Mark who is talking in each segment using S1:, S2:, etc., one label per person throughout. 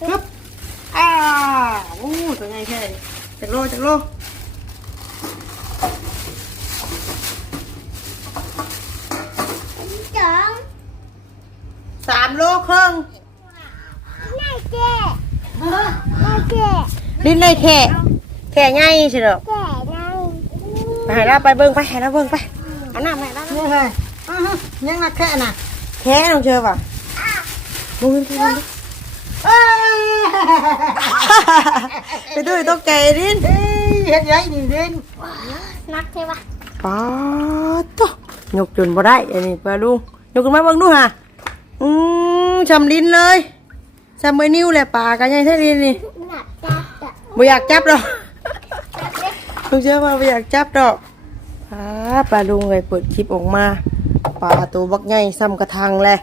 S1: ปึ๊บอ้าโอ้ตัวใหญ่แค่นี้จักโลจักโล
S2: สอง
S1: สามโลครึ่ง
S2: นายเจ๊นายเจ๊
S1: ลิ้นได้แค่แค่ใหญ่ใช่หรอ
S2: แก่นาย
S1: ไปให้เราไปเบิ่งไปให้เราเบิ่งไปเอาหน้ามาให้เรา
S3: นี่เลยอ่าฮะยังนักแค่น่ะ
S1: แค่น้องเจอป่ะมึงไปดู
S3: เอ้ย
S1: ไปดูตกใจลิ้น
S3: เฮ้ยเฮ็ดไรนี่เด่น
S2: นักใช่ปะ
S1: ป๊าดโตยกจนบ่ได้อันนี้ปลาลุงยกขึ้นมาเบิ่งดูฮะอืมชำลิ้นเลยชำมือนิ้วแหละปลากันใหญ่แท้ลิ้นนี่
S2: หนักจับจับ
S1: บ่อยากจับดอก
S2: จับเล็ก
S1: ลุงเชื่อว่าบ่อยากจับดอกปลาปลาลุงเลยเปิดคลิปออกมาปลาตัวบักใหญ่ซ้ำกระทังเลย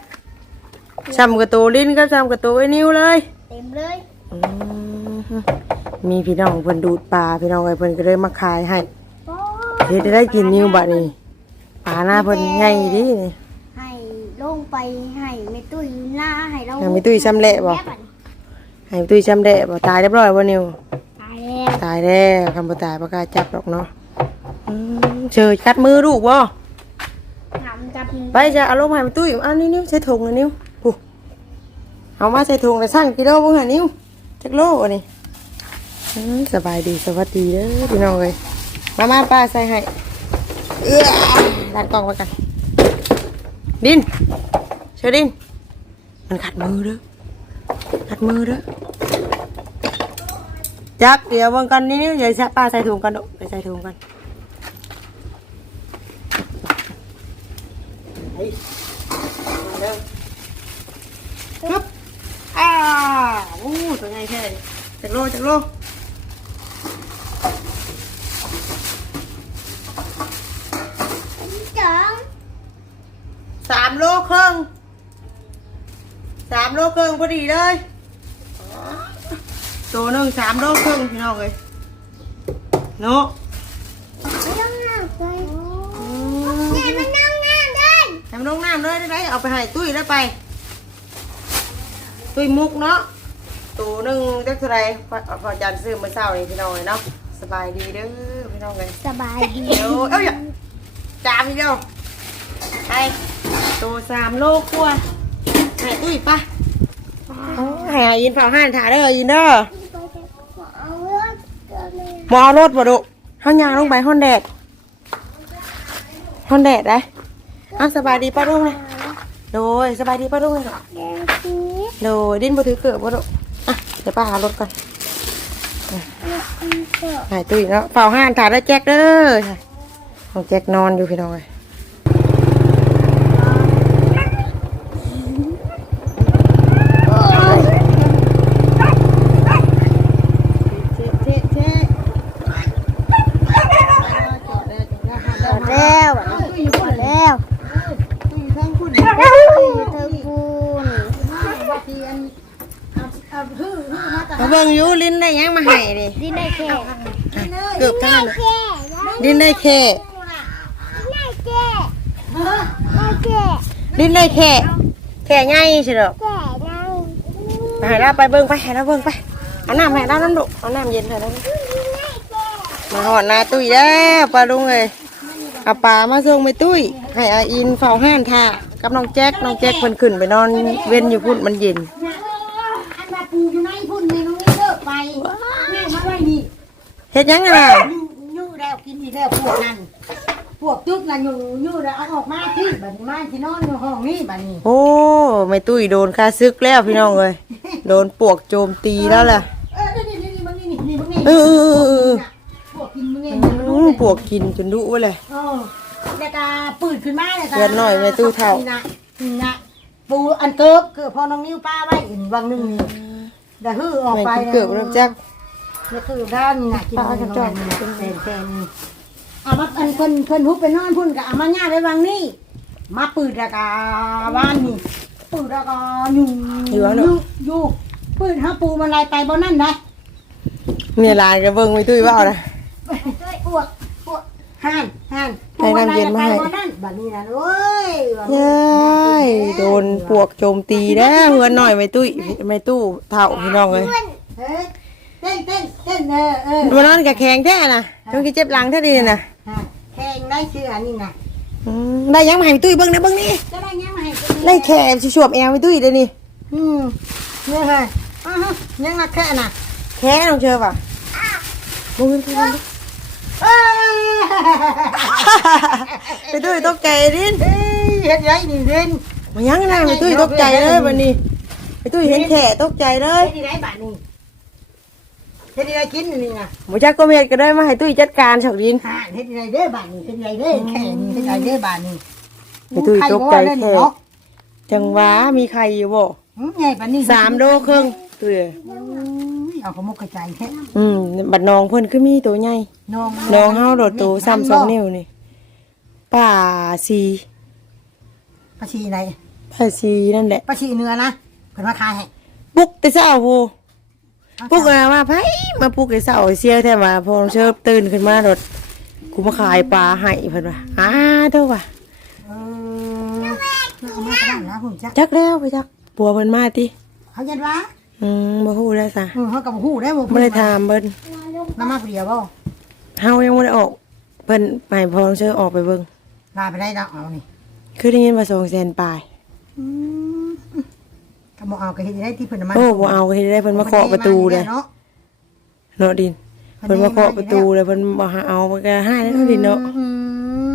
S1: ซ้ำกระตัวลิ้นก็ซ้ำกระตัวไอ้นิ้วเลย
S2: เต็มเลย
S1: อืมมีพี่น้องเพิ่นดูดปลาพี่น้องไอ้เพิ่นก็เลยมาขายให้
S2: โอ้
S1: เฮ็ดให้ได้กินนิ้วบัดนี้ปลาหน้าเพิ่นใหญ่ดีนี่
S2: ให้ลงไปให้ไม่ตุ้ยหน้าให้เรา
S1: ให้แม่ตุ้ยชำแหละบ่
S2: แม่บัด
S1: ให้ตุ้ยจำได้บ่ตายเรียบร้อยบ่นิว
S2: ตายแล้ว
S1: ตายแล้วคำบ่ตายบ่กล้าจับดอกเนาะอืมเชยกัดมือลูกบ่
S2: ทำจับ
S1: ไปจะเอาลงให้แม่ตุ้ยเอานี่นิ้วใส่ถุงเลยนิ้วปุ๊ เอามาใส่ถุงแล้วสั่งกิโลบ่หานิ้วจักโลอันนี้สบายดีสวัสดีเด้อพี่น้องเอ้ยมามาป้าใส่ให้เอื้อดันกล่องไว้กันดินเชอดิน มันขัดมือเด้อขัดมือเด้อจักเดี๋ยวเบิ่งกันนี่เดี๋ยวป้าใส่ถุงกันลูกเดี๋ยวใส่ถุงกันไปมาเด้อปึ๊บอ้าโอ้ตัวใหญ่แค่นี้ จักโลจักโล
S2: สอง
S1: สามโลครึ่งสามโลครึ่งพอดีเลยตัวหนึ่งสามโลครึ่งพี่น้องเลยเนาะ
S2: ไม่ต้องน้ำเลยเนี่ยมันน้ำน้ำเดิน
S1: ให้มันลงน้ำเลยได้ไหมเอาไปให้ตุ้ยแล้วไป ตุ้ยมุกเนาะ ตัวหนึ่งจักเท่าไหรพอพอจันซื้อมาเช้านี่พี่น้องเลยเนาะสบายดีเด้อพี่น้องเลย
S2: สบายดี
S1: เดี๋ยวเอ้ยอย่าจามทีเดียวไปตัวสามโลกว่าให้ตุ้ยไปเอาให้อายินเฝ้าห้านถ่ายเด้ออายินเด้อ
S2: เอารถเดินเลย
S1: มอรถบ่ดุเฮายางลงไปห้อนแดดห้อนแดดได้อ้าวสบายดีป้าลุงเลยโดยสบายดีป้าลุงเลย
S2: แดงชีส
S1: โดยดิ้นบ่ถือเกิดบ่ดุอะ เดี๋ยวป้าหารถก่อน
S2: อืมเกิด
S1: หายตุ้ยเนาะเฝ้าห้านถ่ายได้แจ็คเด้อของแจ็คนอนอยู่พี่น้องเลย
S2: แล้วแล้วแล้วเธอกูน
S1: มาเบิ่งอยู่ลิ้นได้หยังมาให้ดิ
S2: ดินได้แค่
S1: เกือบทั้งนั้นเลย
S2: แค่
S1: ลิ้นได้แค่
S2: ได้แค่ได้แค่
S1: ลิ้นได้แค่แค่ใหญ่ใช่ดอก
S2: แค่นั่ง
S1: ไปให้เราไปเบิ่งไปให้เราเบิ่งไปเอาน้ำให้เราน้ำดุเอาน้ำเย็นให้เรามาหอดนาตุ้ยแล้วปลาลุงเลยเอาปลามาส่งไปตุ้ยให้อาอินเฝ้าห้านท่ากับน้องแจ็คน้องแจ็คเพิ่นขึ้นไปนอนเว้นอยู่พุ่นมันเย็น
S3: อันมาปูอยู่ในพุ่นนี่น้องนี่เลิกไปแม่มาไว้นี่
S1: เฮ็ดหยังไงล่ะ
S3: ยู่ยู่แล้วกินอีกแล้วพวกนั้นพวกตึกน่ะอยู่อยู่แล้วเอาออกมาที่บัดนี้มาที่นอนอยู่ห้องนี้บัดนี้
S1: โอ้ไม่ตุ้ยโดนค่าซึกแล้วพี่น้องเลยโดนปวกโจมตีแล้วล่ะ
S3: เออนี่นี่นี่มึงนี่นี่มึงนี่
S1: เออเออเออเออ
S3: พวกกินมึงนี่
S1: อืมปวกกินจนดุไว้เลย
S3: เออแล้วก็ปืดขึ้นมาแล้วก็
S1: เลือดหน่อยแม่ตู้เฒ่า
S3: นี่นะนี่นะปูอันเกิบเกิบพอน้องนิ้วป้าไว้อีกวังหนึงนี่เดี๋ยวฮือออก
S1: แม่
S3: ไป
S1: กินเกือบรับจัก
S3: นี่คือด้านนี่นะกิน
S1: ป้า
S3: เอา
S1: กระ
S3: น
S1: จ
S3: อ
S1: อก
S3: นนี่นะเป็นแฟนๆเอามาอันเพิ่นเพิ่นฮุบไปนอนพุ่นกับเอามาย่าไว้วังนี่มาปืดแล้วก็บ้านนี่ปืดแล้วก็อยู่อยู่อยู่ปืดหาปูมันลายไปบ่นั่นนะ
S1: เนี่ยหลานก็เบิ่งไม่ตุ้ยว่าเอานะ
S3: ปวดปวดห่านฮัน
S1: ได้น้ำเย็นมาให้
S3: ผู้ใดอยกไปบ่นั่นบัดนี้นะโอ้ยว่า
S1: ยายโดนปวกโจมตีแล้วเฮือนหน่อยไม่ตุ้ยไม่ตู้เท่าพี่น้องเลย
S3: เฮ้ยเต้นเต้นเต้นเออเออ
S1: มานอนกับแข็งแท้น่ะต้องกินเจ็บหลังแท้ดีน่ะ
S3: ฮะแข่งได้ชื่ออันนี้นะ
S1: อืมได้ยังมาให้ไม่ตุ้ยเบิ่งนะเบิ่งนี่
S3: จะได้ยังมาให้
S1: ได้แขกสิชวบแอวไม่ตุ้ยเดี๋ยวนี้
S3: อืมเนี่ยเฮ้ยอ้าวยังมาแค่น่ะ
S1: แค่น้องเชื่อป่ะมึงเป็นคน
S3: เอ้ย
S1: ไปตุ้ยตกใจดิน
S3: เฮ้ยเฮ็ดไรนี่เด่น
S1: มายังนะไปตุ้ยตกใจเลยวันนี้ไปตุ้ยเห็นแขกตกใจเลย
S3: เฮ็ดที่ไรบัดนี้เฮ็ดที่ไรกินนี่นะ
S1: หมูจักก็เมียก็ได้มาให้ตุ้ยจัดการฉกดิน
S3: ห่านเฮ็ดที่ไรเด้อบัดนี้เฮ็ดที่ไรเด้อแค่นี้เฮ็ดที่ไรเด้อบัดนี้
S1: ไปตุ้ยตกใจ
S3: ใคร
S1: แข
S3: บ่เล่นเนาะ
S1: กจังหวะมีใครอยู่บ่
S3: อืมใหญ่บัดนี้
S1: สามโลครึ่งตุ้ย
S3: อุ้ยเอาขมุกกระจายแค่
S1: อืมบัดน้องเพิ่นคือมีตัวใหญ่
S3: น้อง
S1: น้องเฮาโดดตัวซ้ำสองนิ้วนี่ป่าสี
S3: ปลาชีไหน
S1: ป่าสีนั่นแหละ
S3: ปลาชีเนื้อนะเพิ่นมาขายให้
S1: ปลุกแต่เช้าโห ปลุกมาว่าไผมาปลุกแต่เช้าเสียแท้ว่าพอเชิบตื่นขึ้นมาโดดกูมาขายปลาให้เพิ่นว่าอ้าเด้อว่ะ
S3: เออเอามากระด้างนะผมจัก
S1: จักแล้วไปจักปัวเพิ่นมาติ
S3: เขาเย็นวะ
S1: อืมบ่ฮู้แล้วซะ
S3: เออเขากับหูได้บ่
S1: บ่ได้ถามเพิ่น
S3: น้ำมาเปรียวบ่
S1: เฮายังบ่ได้ออกเพิ่นให้พอเชิญออกไปเบิ่ง
S3: ลาไปได้ดอกเอานี่
S1: คือได้ยินว่า200,000ปลาย
S3: อืม ก็บ่เอาก็เฮ็ดได้ที่เพิ่นมา
S1: โอ้บ่เอาเฮ็ดได้เพิ่นมาเคาะประตูเลย
S3: เนาะ
S1: เนาะดินเพิ่นมาเคาะประตูเลยเพิ่นบ่หาเอาเพิ่นก็ให้แล้วเนาะดินเนาะ
S3: อืม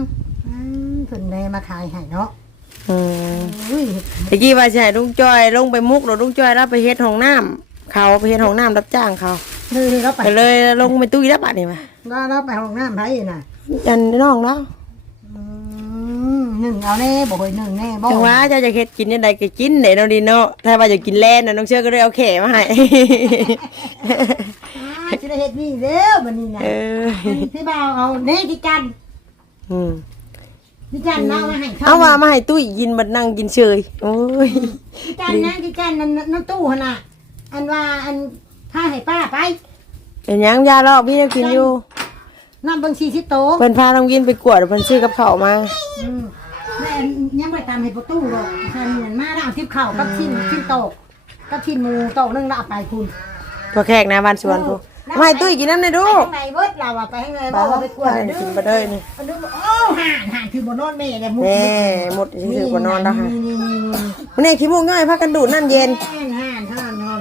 S3: อืมเพิ่นได้มาขายให้เนาะ
S1: อืม
S3: อุ้ย
S1: ตะกี้ว่าสิให้ลุงจ้อยลงไปมุกแล้วลุงจ้อยรับไปเฮ็ดห้องน้ำเขาไปเฮ็ดห้องน้ำรับจ้างเขา
S3: เฮ้ยเราไป
S1: ก็เลยลงไปตุ้ยแล้วบัดนี้ว่า
S3: เราเราไปห้องน้ำไผน่ะ
S1: อันน้องแล้ว
S3: อื มหนึ่งเอาแน่บ่เคยหนึ่งแน่บ่
S1: จังว่าเจ้าจะเฮ็ดกินยังไดก็กินเด้เนาะดินเนาะถ้าว่าจะกินแลนน่ะน้องเชื่อก็เลยเอาแขมาให้
S3: อ่าสิได้เฮ็ดนี่แล้วบัดนี้น่ะ
S1: เออ
S3: พี่บ่าวเอาเน่ที่กัน
S1: อืม
S3: ที่กันเอามาให้เขา
S1: เอาว่ามาให้ตุ้ยกินบัดนั่งกินเฉยโอ้ย
S3: ที่กันนะที่กันนั่นนั่นตู้หั่นน่ะอันว่าอันพาให้ป้าไป
S1: เป็นหยังยาลอกพี่จะกินอยู่
S3: น้ำเบิ่ง40โต
S1: เพิ่นพาน้องกินไปกวดเพิ่นซื้อกับข้าวมา
S3: อืมแม่ยังไม่ตามให้ประตูหรอกฉันเหมือนมาแล้วเอาทิพย์เข่ากับชิ้นชิ้นโตกกับชิ้นหมูโตกนึงแล้วเอาไปคุณ
S1: ตัวแขกนะบ้านสวนพูมาให้ตุ้ยกินน้ำหน่อยดู
S3: ไปข้างในเบิดเราอะไปข้างใน
S1: บ้า
S3: บ่เอาไปกวด
S1: ให้
S3: ดื้
S1: กิ
S3: อน
S1: ไปเลยนี่
S3: ดื้อโอ้ห่านห่านคือบนนอนแม่เนี่ยมุก
S1: แม่หมดที่ถือกว่านอนแล้วค่ะ
S3: นี่นี่นี่นี่
S1: วันนี้ขี้มูกง่ายพักกันดูดน้ำเย็น
S3: ห่านห่านห่านนอน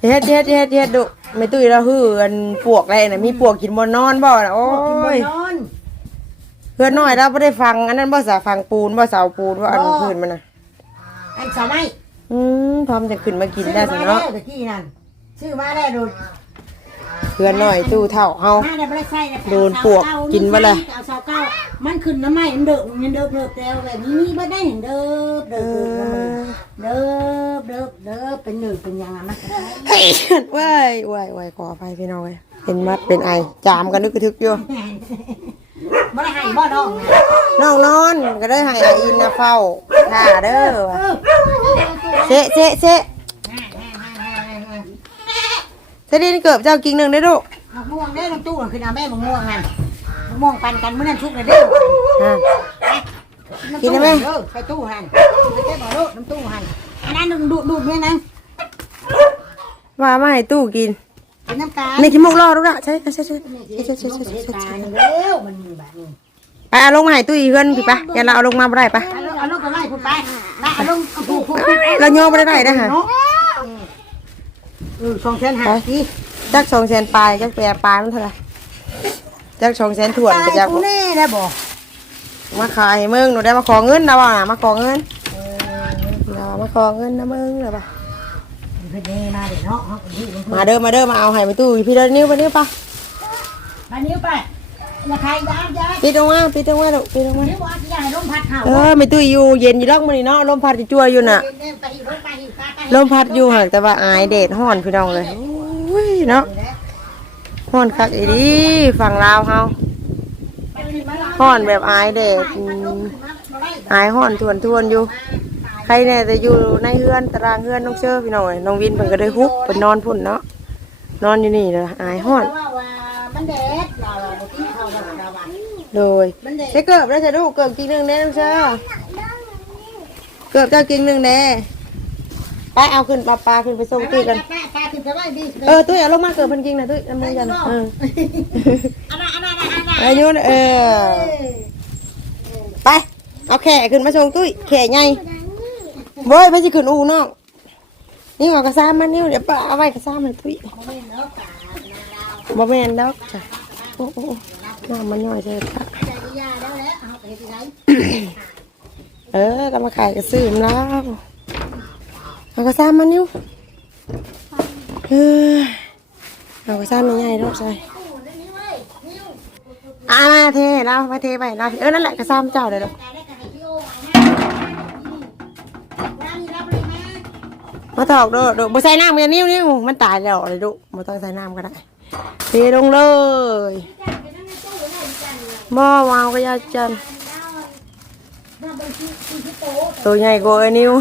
S1: เฮ็ดเฮ็ดเฮ็ดเฮ็ดดุ ไม่ตุ้ยเราฮืออันปวกอะไรน่ะมีปวกกินบนนอนบ่น่ะโอ้
S3: กินบน
S1: ย
S3: นอน
S1: เพื่อนน้อยเราไม่ได้ฟัง อันนั้นบ่สาฟังปูนบ่เสาปูนว่าอันพื้นมันน่ะ
S3: อันสาวไม้
S1: อืมพร้อมจะขึ้นมากิน
S3: ซื้อ
S1: ได้
S3: มา
S1: สิ
S3: แล้ว
S1: เนาะ
S3: ตะกี้นั่นซื้อมาแล้วโดน
S1: เพื่อนน้อยตู้เท่าเฮา
S3: มาได้บ่ได้ใส่แล้ว
S1: โดนปวกกินบ่ล่ะ
S3: เอาเสาเก้ามันขึ้นน้ำไม้มันเด้อมันเด้อเด้อแต่แบบนี้นี่บ่ได้เห็นเด้อ
S1: เอ
S3: เด้อเด้อ
S1: อ
S3: เด้อเด้อเด้อเป็นหนึ่งเป็นยังไงมันก็ได้
S1: เฮ้ยว้ายว้ายว้ายขออภัยพี่น้องเว้ยเป็นมัดเป็นไอ จามกันนึกกระทึกอยู่
S3: บ่ได้ให้บ่น้องนะ
S1: น้องนอนก็ได้ให้อาอินนะเฝ้าท่าเด้อว่ะเซะเซะเซะเสดินเกือบเจ้ากิ่งหนึ่งได้อลูก
S3: มะม่วงเด้อน้ำตู้น่ะคือเอาแม่มะม่วงนั่นมะม่วงปันกันมื้อนั้นทุกเลยเด้อ
S1: อะำกินได้ไหม
S3: เด้อใส่ตู้หั่นไปเก็บเอาลูกน้ำตู้หั่นอันนั้นดูดดูดแม่นะ
S1: ว่ามาให้ตู้กิน
S3: เป็นน้ำตาล
S1: ในขี้มูกรอลูกละใช่ใช่ใช่ใช่
S3: นี่
S1: ใช่ใช่ใช่
S3: ใช่
S1: ใช่
S3: ใช่
S1: ใช่
S3: ใช่แล้วมันมีแบบนี้
S1: ไปเอาลงมาให้ตู้อีกเพื่อนพี่ปะอย่าเราเอาลงมาไม่ได้ปะ
S3: เอาลูกเอาลูกไปไล่คุณไปไปเอาลูกเอาผูกผูก
S1: เราโยงไม่ได้ได้นะฮะ
S3: เนาะเออสองแสนห้าสิ
S1: จักสองแสนปลายจักแปรปลายมันเท่าไหร่จักสองแสนถ่วน
S3: ตาย
S1: ไปจัก
S3: กูแน่แล้วบอก
S1: มาขายให้มึงหนูได้มาขอเงินนะว่าน่ะมาขอเงินเรามาขอเงินนะมึงเหรอปะ
S3: เพิ่นแน่มาเด้อเนาะเฮาก็อยู่เพิ่น
S1: มาเด้อมาเด้อมาเอาให้ไปตู้พี่เดินนิ้วไปนิ้วปะ
S3: มานิ้วไปอย่าใครย้ายย้าย
S1: ปิดตรงว่าปิดตรงว่าลูกปิดตรงว่า
S3: นิ้วบอกอย่าให้ลมพัดเข่า
S1: เออไม่ตู้อยู่เย็นอยู่ร่องมันนี่เนาะลมพัดจั่วอยู่น่ะ
S3: ไปอยู่ลมไปอยู่ไปไป
S1: ลมพัดอยู่ห่างแต่ว่าอายเดดห้อนพี่น้องเลยโอ้ยเนาะห้อนคักอีดีฝั่งลาวเฮาห้อนแบบอายเดดอืมอายห้อนทวนทวนๆอยู่ ใครเนี่ยจะอยู่ในเฮือนตารางเฮือนน้องเชื่อพี่น้องเอ้ยน้องวินเพิ่นก็ได้ฮุบเพิ่นนอนพุ่นเนาะนอนอยู่นี่เลยอายห้อน
S3: ว่าว่ามันแดดเราเราที่เขาเราเราวัน
S1: โดย
S3: มันเด็ก
S1: ใช้เกิบแล้วจะดูเกิบกินหนึ่งแน่น้องเช้าเกิบเจ้ากินหนึ่งแน่ไปเอาขึ้นปลาปลาขึ้นไปส่งตุ้ยกัน
S3: ป้าป้าขึ้นไปไว้ดิ
S1: เออตุ้ยเอาลงมาเกิบมันกินนะตุ้ยน้ำมันกันเออ
S3: อันนั้นอันนั้นอันนั้น
S1: อายุเออไปเอาแข่ขึ้นมาส่งตุ้ยแข่ใหญ่ โว้ยไปสิขึ้นอูน้องนี่เอากระซ้ำมันนิ้วเดี๋ยวป้าเอาไว้กระซ้ำมันตุ้ยบ่แม่นดอกจ้ะโอ้โอ้โอ้น้ำมันย่อยใช่ปะ
S3: ใจยาแล้วแหละเอาไปที่ไหน
S1: เออก็มาขายกระซื้อมแล้วเอากระซ้ำมันนิ้วเออเอากระซ้ำมันใหญ่ดอกใส่อ่าเทแล้วมาเทไปแล้วเออนั่นแหละกระซ้ำเจ้าเดี๋ยวดอก มาตอกดูดูบ่ใส่น้ำกันนิ้วนิ้วมันตายแล้วเลยดูบ่ต้องใส่น้ำก็ได้เทลงเลยบ่วาวกระยาจันตัวใหญ่กว่าไอ้นิ้ว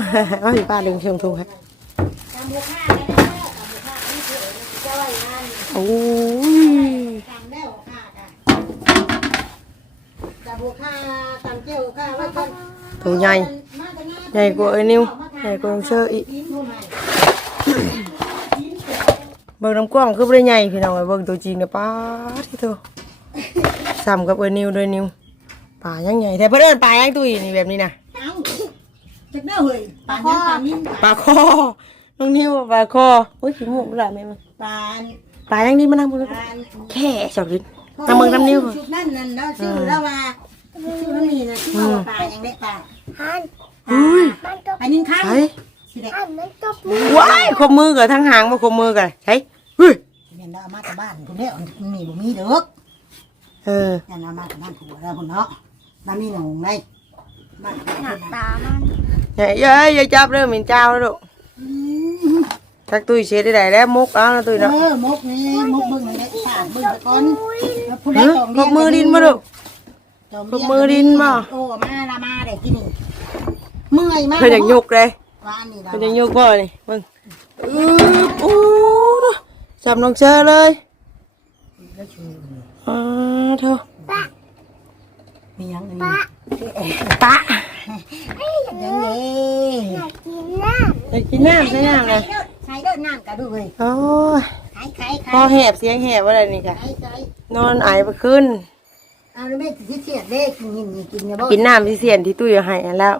S1: ว่าพี่ป้าดึงเชียงทุงให้โอ้ย
S3: ตามแล้วค่ะจับหัวข้าตามเจ้าข้าไว้ก่อน
S1: ตัวใหญ่ใหญ่กว่าไอ้นิ้วใหญ่กว่าน้องเชออีกเบิ่งน้ำกว้างคือบ่ได้ใหญ่พี่น้องเอ้ยเบิ่งตัวจริงนะป้าที่เธอซ้ำกับไอ้นิ้วด้วยนิ้วป่า ยังใหญ่แต่เพิ่นเอิ้นป่ายังตุ้ยนี่แบบนี้นะ
S3: เอาจักเด้อเฮ้ยปลายังปลานิ่ม
S1: ปลาคอน้องนิ้วว่าปลาคอโอ้ยขี้มูกละแม่มัน
S3: ปลา
S1: ปลายังนี่มานั่งบนรถ
S3: ปลา
S1: แค่สองลิ้นน้ำมึงน้ำนิ้ว
S3: ชุดนั่นนั่นแล้วชื่อแล้วว่าชื่อมันมีนะชื่อว่าปลายังได้ปลา
S2: หัน
S1: อุ้ย
S2: มันก็
S3: อันนี้ข้าง
S1: ใช่
S3: สิเด็ก
S2: หันมันก็
S1: ว้ายคมมือกับทั้งหางมาคมมือกันใช่เฮ้ย
S3: เห็นเราเอามาจากบ้านคุณเด้อมันมีบ่มีเด้อ
S1: เออ
S3: ยันเอามาจากบ้านผัวแล้วคุณเนาะบ้านมีหนองในบ้าน
S2: หนักตามัน
S1: อย่าอย่าอย่าจับเรื่องมินเจ้าแล้วลูกทักตุ้ยเช็ดได้ไหนแล้วมุกเอาแล้วตุ้ย
S3: เอ
S1: เนาะ
S3: อมกนี่มกเบิ่งเลยปากเบิ่งไปก่อนผู้ใด
S1: เฮ้ย
S3: ตอง
S1: คมมือดินมาลูก พกมือดินบ่
S3: โอ้มาละมาเด็กที่นี่เมื่อยมาก
S1: เพิ่นอยากยกเลย
S3: ว่าอันนี้เรา
S1: เพิ่นอยากยกบ่นี่มึงอือโอ้จับน้องเชอเลยอ่าเถอะ
S3: มียังอัน
S2: ปะ
S1: ปะ
S3: ยังไง
S2: อยากกินน้
S1: ไปกินน้ำใส่น้ำเลย
S3: ใช้เด้อน้ำกระดูกเลย
S1: โอ้ย
S3: ไข่ไข่
S1: พอ
S3: ไข่
S1: แหบเสียงแหบอะไรนี่ค่ะ
S3: ไข่ไข่
S1: นอนไอไปขึ้น
S3: เอาแล้วแม่สิเสียดเด้กินกินกินเนี่ยบ่
S1: กินน้ำที่เสียนที่ตุ้ยเอาให้อันแล้ว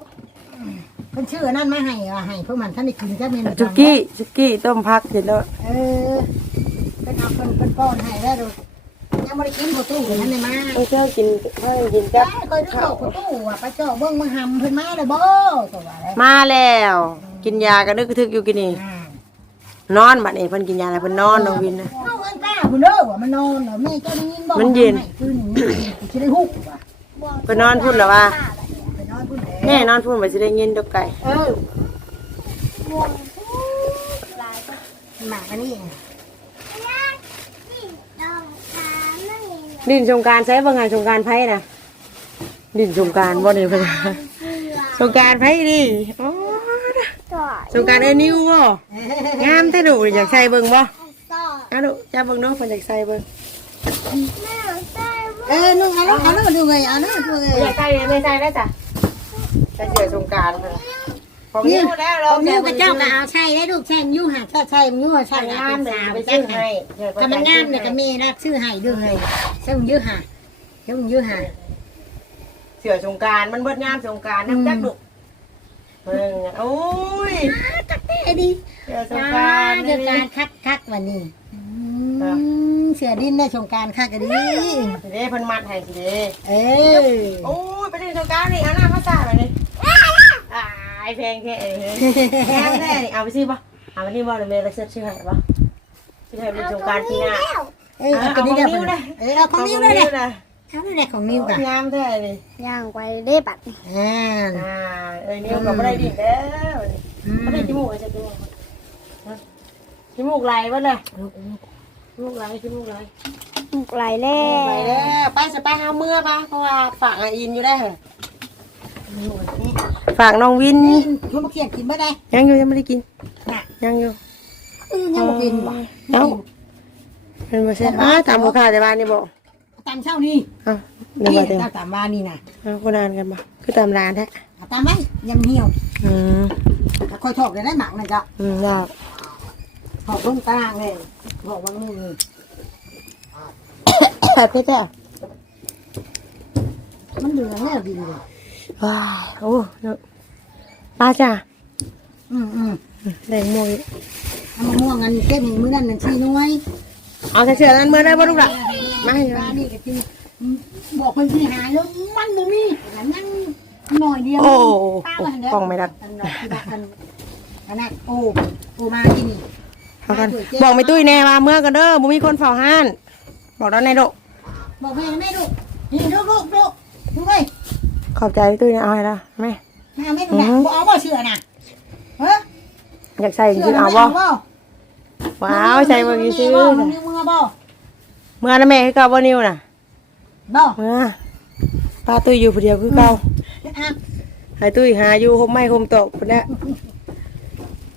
S3: เพิ่นชื่อนั่นมาให้ว่าให้พวกมันท่านได้กินจ้าแม่น
S1: สุกี้สุกี้ต้มพักเสร็จแล้ว
S3: เออเพิ่นเอาเพิ่นเพิ่นป้อนให้แล้วดูยังบ่ได้กินบ่ตู้เพิ่นนั่นได้มา
S1: ต้องเชื่อกินเพื่อกิน
S3: แล้
S1: กับ
S3: วเคยดูบอกบ่ตู้ว่าไปเจาะเบิ่งมาหำเพิ่นมาแล้วบ่ตัวว่าแล้ว
S1: มาแล้ว กินยากันนึกกระทึกอยู่กินนี่
S3: อ่าน
S1: อนบัดนี้เพิ่นกินยาอะไรเพิ่นนอนน้องวินนะ
S3: เอาเงินป้า คุณเด้อว่ามันนอนเหรอแม่เจ้าได้ยินบอก
S1: มันเย็น
S3: คืนนี้จะได้ฮุกว่ะ
S1: เพิ่นนอนพุ่นแล้วว่า
S3: ไปนอนพุ่นแห
S1: แน่นอนพุ่นไปสิได้ยินดอกไก่
S3: เออำ
S2: บวงลายก็
S3: หมาอันนี้
S2: ยากนี่ดองตาไม่เห็น
S1: ดินสงกรารใช้บ่งานสงกรารไผน่ะดินสงกรารบ่นี่เพิ่น
S2: เสือ
S1: สงกรารไผดิโอ้ย
S2: ต่อ
S1: สงกรารเอ้ยนิวบ่งามแท้ดุอยากใส่เบิ่งบ่
S2: ต่อ
S1: อะดุจับเบิ่งเนาะเพิ่นอยากใส่เบิ่ง
S2: แม่ใส่
S3: เออนุ่งเอาลูกเอาลูกดูไงเอาลูกดูไง
S1: อยากใส่ไม่ใส่ได้จ้ะใส่เสื้อสงกรารเพิ่นของ
S3: นี่
S1: นิวแล้วเรา
S3: ของนิ้วกับเจ้าก็เอาใช่ได้ลูกใช่ยุ่งหาใช่ใช่ยุ่งใช่
S1: ใส่
S3: งางา
S1: ม
S3: ม
S1: เล
S3: เลยย
S1: ไป
S3: ไป
S1: ซื้
S3: ซื้
S1: อ
S3: อ
S1: ให้
S3: ให้ก็มันงามเนี่ยก็มีรักชื่อให้ด้วยเลยใช่มึงยุ่งหาใช่มึงยุ่งหา
S1: เสื้อสงกรารมันเบิดยามสงกรารน้ำจักดุเบิ่งโอ้ย
S3: ตักเต้ดี
S1: เสื้อสง
S3: สง
S1: กราร
S3: เดือนการคักคักวันนี้ เสือดินได้สงการคักกันดี
S1: สิเด้เพิ่นมัดให้สิเด้
S3: เออ
S1: โอ้ยไปเล่นสงกรารนี่เอาน้ำมาสาดไปเลยอายเพลงแค่เอ้ยแค่แน่นี่เอาไปซื้อป่ะเอาไปนี่บ่เดี๋ยวแม่เราเซ็ตชื่อให้ป่ะชื่อให้เป็นสงกรารปีหน้า
S3: เออเอาของนิ้วเลยเออเอาของนิ้วเลย
S1: เอา
S3: เลยเอาเลยของนิ้วกัน
S1: งามแท้นี่
S2: ย่างไปได้บัด
S3: อ่า
S1: อ่าเอ้ยนิ้วก็บ่ได้ดินแล้วนี่บ่ได้จมูกจะจมูกจมูกไหลบ่เลยจ มูกไหลจมูกไหล
S2: ไหลแล้
S1: ไปแล้วไปสไปหาเมื่อป่ะเพราะว่าฝากอาอินอยู่ได้เหรอฝากน้องวิน
S3: นี่คุณมาเขียนกินไม่ได้
S1: ยังอยู่ยังไม่ได้กิน
S3: น่ะ
S1: ยังอยู่
S3: เออยังมากินบ่
S1: เอ้าเป็นบ่ใช่อ้าตามบุคคาแต่บ้านนี่บอก
S3: ตามเช้านี่
S1: เอ้าเดี๋ยว
S3: นี่
S1: มาเต็ม
S3: ตามตามว่านี่นะ
S1: เอาคนนานกันบ่คือตามร้านแท้
S3: เอาตามไว้ยำเหี่ยว
S1: อืม
S3: แล้วค่อยถอกได้ได้หมักนะจ๊ะ
S1: อืมได้
S3: ถอกลงตารางเลย บอกว่านี่นี่
S1: เพชรจ้ะ
S3: มันเหลืองแล้วดีเลย
S1: ว้าวโอ้เนอะป้าจ้ะ
S3: อืมอืม
S1: แดงม่วงอีก
S3: เอามะม่วงอันเก็บให้มื้อนั้นนั่นชี้น้อย
S1: เอาแต่เสือนั้นเมื่อได้บ่ลูกละมาให้
S3: ร้านนี่ก็ที่บอกเพิ่นที่หาแล้วมันบ่มีอันนั้นหน่อยเดียว
S1: โอ้
S3: ป้า
S1: โอ้
S3: ว่าเด้
S1: กล้องไม่ดัก
S3: อันนั้นที่ดักอันอันนั้นโอ้โอ้มาที่นี่
S1: เอากันบอกไม่ตุ้ยแน่ว่าเมื่อกันเด้อบ่มีคนเฝ้าห้าน บอกแล้วนายโด
S3: บอกแม่แม่ลูกนี่ลูกลูกลูกลูกเอ้ย
S1: ขอบใจพี่ตุ้ยนะเอาให้ละแม่
S3: หาแม่ลูกนะบ่เอาบ่เชื่อน่ะเฮ้ย
S1: อยากใส่จ
S3: เชื่
S1: ริ
S3: อง
S1: ๆเอา
S3: บ่
S1: บ่ว้าวใส่เบิ่งอีซื้อ
S3: บ่มึงมึงบ่
S1: เมื่อนะแม่คือเก่าบ่นิวน่ะ
S3: บ่
S1: เมื่อป้าตุ้ยอยู่ผู้เดียวคือเก่า
S3: อะ
S1: ให้ตุ้ยหาอยู่คมไม่คมตกพุ่นแหละ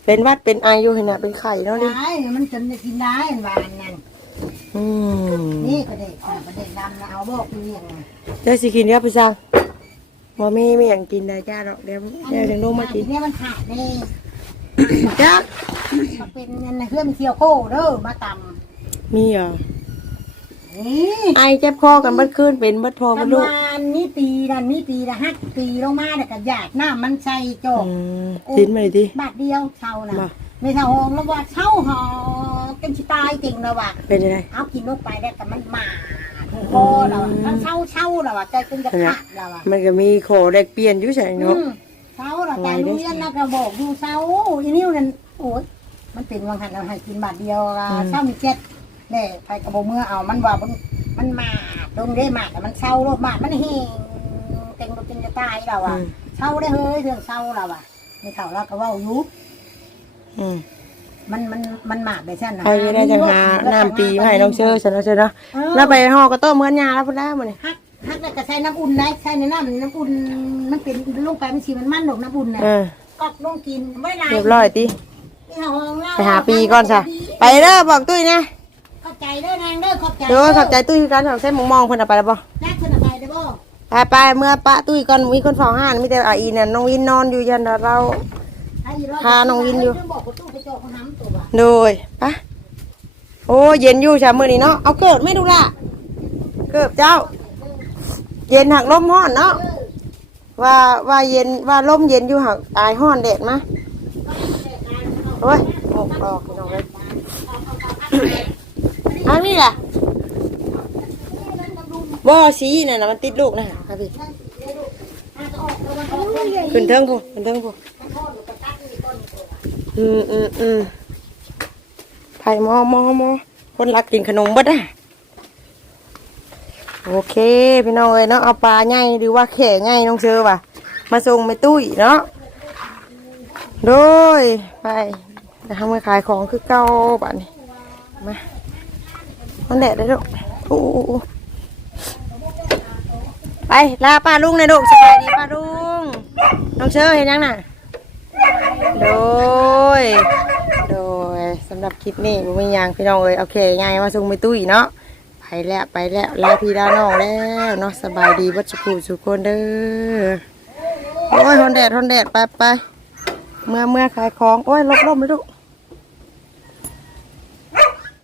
S1: เป็นหวัดเป็นไออยู่เห็นน่ะเป็นไข่เนาะดิ
S3: ได้มันจนได้กินได้หวานนั่น
S1: อืม
S3: นี่ประเด็กอะประเด็กดำนะเอาบอกเลี้ยงนะ
S1: เดี๋ยวสิกินเดี๋ยวไปสั่งบ่มีไม่อยากกินได้จ้าดอกเดี๋ยวเดี๋ยวจังลงมากิน
S3: เนี่ยมันขาดนี่
S1: จ้า
S3: มันเป็นเงินในเครื่องเที่ยวโก้เด้อมาต
S1: มีเหรอำ
S3: นี่
S1: ไอเจ็บคอกันเบิดคืนเป็นเบิดพอ
S3: ป
S1: เบิ
S3: ระ
S1: ดลูก
S3: มาณนี้ปีนั่นนี่ปีละฮักปีลงมาแต่ก็หยาดหน้ามันใส่โจก
S1: อืมกินมาเลยดิ
S3: บาทเดียวเช่านะ
S1: มา
S3: ไม่เท่าหองแล้วว่าเช่าหอกันชิตายจริงนะว่ะ
S1: เป็นยังไง
S3: เอากินลงไปได้แต่มันหมาถึงคอเราอะมันเช่าเช่าเราอะใจเป็นจะขาดเราอะ
S1: มันก็มีโคแลกเปลี่ยนอยู่ใช่
S3: อื
S1: เนาะ
S3: มเช่าเราแต่โรงเรียนนะก็บอกดูเช่าอีนิ้วนั่นโอ้ยมันเป็นวังหันเราให้กินบาทเดียวอะเช่ามีเจ็ด เนี่ยไปกระโบเมื่อเอามันว่ามันมันหมาดงได้หมาแต่มันเช่าโลดหมามันเฮงเต็งรถเต็งจะตายเราอะเช่าได้เฮ้ยเรื่องเช่าเราอะในข่าวเราก็เว่าอยู่
S1: อืม
S3: มันมันมันหมาได้ใช่ไหม
S1: ใครจะได้จังหาน้ำปีมาให้น้องเชื่อฉันเนาะเชื่อเนาะแล้วไปห่อกระต้มเหมือนยาแล้วพุ่นได้มื้อนี้
S3: ฮักฮักแล้วก็ใช้น้ำอุ่นได้ใช้ในน้ำน้ำอุ่นมันเป็นลงไปมันชีมันมันหนกน้ำอุ่นน่ะ
S1: เออ
S3: ก็ลงกินไม่ไร
S1: เรียบร้อยติ
S3: นี่ห้องเรา
S1: ไปหาปีก่อนซะไปเด้อบอกตุ้ยนะ
S3: ขอบ ใจเด้อนางเด้อขอบใจ
S1: เดี๋ยวขอบใจตุ้ยคือกันของเส้นมองๆเพิ่นเอาไปแล้วบ่
S3: นักขึ้นไปได้บ่
S1: ไปไปเมื่อปะตุ้ยก่อนมีคนเฝ้าห้านมีแต่อาอีน่ะน้องวินนอนอยู่ยันเราพาน้องวินอยู่
S3: บอกประตูไปจอเขาห้ำตัว
S1: โดยปะโอ้เย็นอยู่จ้ะมื้อนี้เนาะเอาเกิดไม่ดูล่ะเกิดเจ้า เย็นหักลมฮ้อนเนาะว่าว่าเย็นว่าลมเย็นอยู่หักตายฮ้อนแดดมาโอ้ยโอ้ออกน้องเลย อันนี้แหละบ่สีน่ะนะมันติดลูกนะฮะพี่ขึ้นเทิงพูขึ้นเทิงพูอืมอืมอืมไผ่มอมอมอคนรักกินขนมบ่ได้โอเคพี่น้องเอ้ยเนาะเอาปลาใหญ่หรือว่าแข่ใหญ่น้องเชื่อว่ะ มาส่งไปตุ้ยเนาะโดยไปจะทำมาขายของคือเก่าบัดนี้มา มันแดดได้ลูกโอ้โอ้โอ้ไปลาป้าลุงหน่อยลูกสบายดีป้าลุงน้องเชอเห็นยังน่ะโดยโดยสำหรับคลิปนี้บ่มียังพี่น้องเอ้ยโอเคง่ายมาส่งไปตุ้ยเนาะไปแล้วไปแล้วลาพี่ลาน้องแล้วเนาะสบายดีวัชกูสุกคนเด้อโอ้ยทนแดดทนแดดไปไปเมื่อเมื่อขายของโอ้ยลบลบไปลูก